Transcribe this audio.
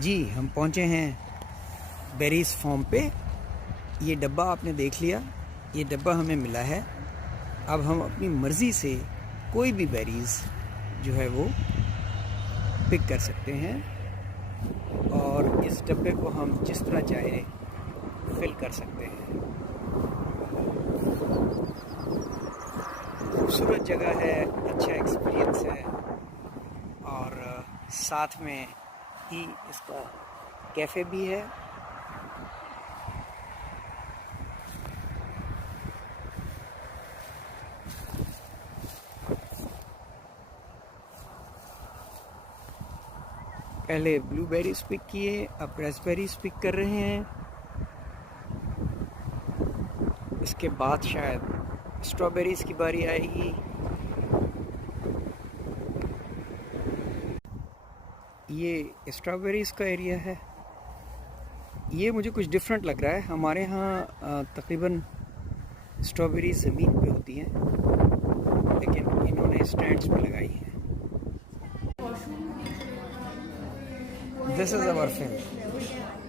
जी हम पहुंचे हैं बेरीज फार्म पे। ये डब्बा आपने देख लिया, ये डब्बा हमें मिला है। अब हम अपनी मर्ज़ी से कोई भी बेरीज़ जो है वो पिक कर सकते हैं और इस डब्बे को हम जिस तरह चाहे फिल कर सकते हैं। खूबसूरत जगह है, अच्छा एक्सपीरियंस है और साथ में ही इसका कैफ़े भी है। पहले ब्लूबेरीज पिक किए, अब रेस्पबेरीज पिक कर रहे हैं। इसके बाद शायद स्ट्रॉबेरीज की बारी आएगी। ये स्ट्रॉबेरीज का एरिया है। ये मुझे कुछ डिफरेंट लग रहा है। हमारे यहाँ तकरीबन स्ट्रॉबेरी ज़मीन पे होती हैं, लेकिन इन्होंने स्टैंड्स पे लगाई हैं। This is our fill.